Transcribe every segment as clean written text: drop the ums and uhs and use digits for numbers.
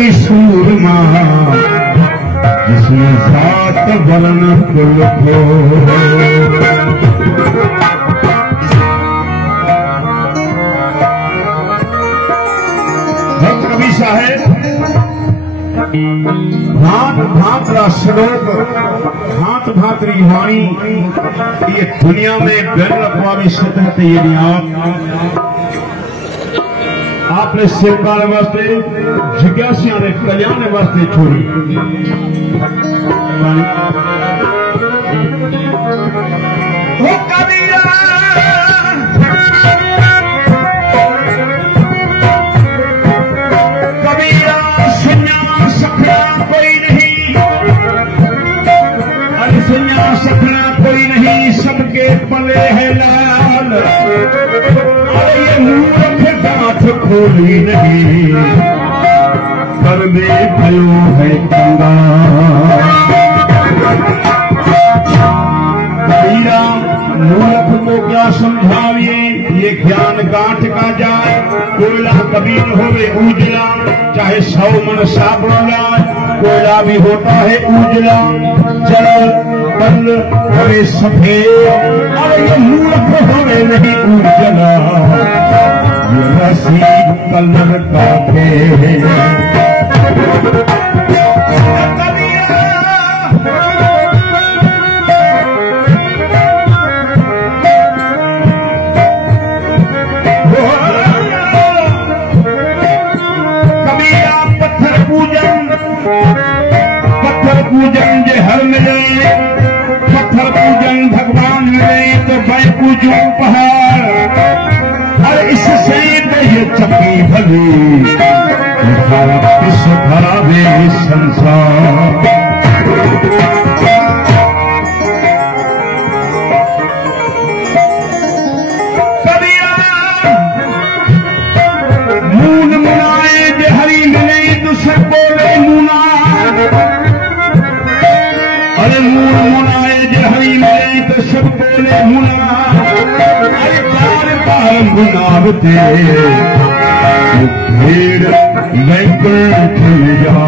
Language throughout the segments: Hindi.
कोई सूरमा जिसमें सात वर्ण कुल हो। कवि साहेब भांत भांत रा श्लोक भांत भांत री वाणी ये दुनिया में बैन अवी सतह ते ये आपने सरकार वास्ते जिज्ञासिया के कल्याण वास्ते छोड़ी। कबीरा सुन्या सखना कोई नहीं, अरे सुन्या सखना कोई नहीं, सबके पले है लाल। अरे ये मूर्ख गांठ खोली नहीं, पर वे भयो है कंगाल। कबीरा मूर्ख को क्या समझाविए, ये ज्ञान गांठ का जाए। कोयला कबीर होवे उजला, चाहे 100 मन साबुन लाए, कोयला भी होता है उजला, जल पल हवे सफेद। अरे ये मूर्ख होवे नहीं उजला, ये रसीद कलर का खेल। पूजन जे हर मिले, पत्थर पूजन भगवान मिले तो मैं पूजू पहाड़। और इससे ये चकी भली इस खराबे संसार। कबीरा मून मुनाए जे हरी मिले तो सब बोले मुना। अरे मूल मुनाए जे हरी मिले तो सब बोले मुना। अरे बार बार मुनावते भीड़ वैकुंठ जा।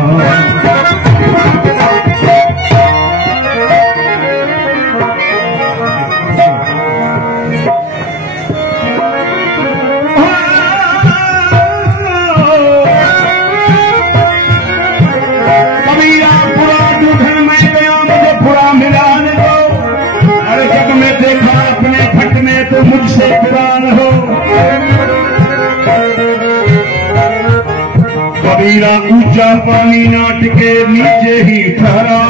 मुझसे पुरान हो कबीरा, ऊंचा पानी नाट के नीचे ही ठहरा।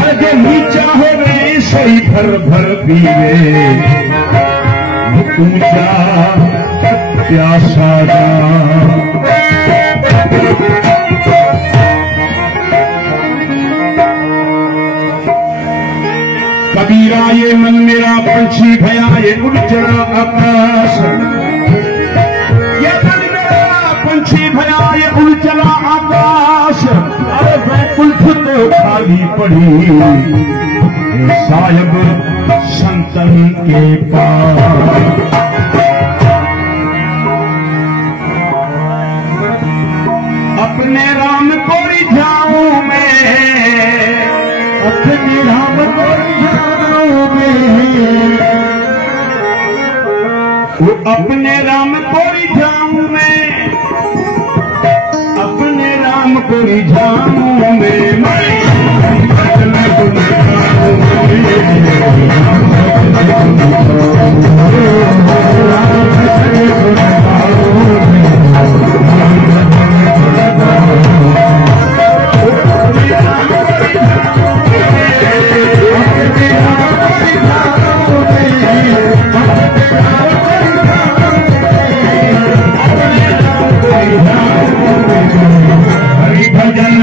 आज नीचा हो गए सही भर भर पीवे, ऊंचा प्यासा जा। कबीरा ये मन मेरा पंछी भया, ये उड़ चढ़ा आकाश। ये मन मेरा पंछी भया, ये उड़ चला आकाश। अरे वैकुंठ तो खाली पड़ी साहिब संतन के पास। अपने राम को रिझाऊं मैं, अपने राम को वो अपने राम को रिझाऊं मैं, अपने राम को रिझाऊं मैं। हरि भजन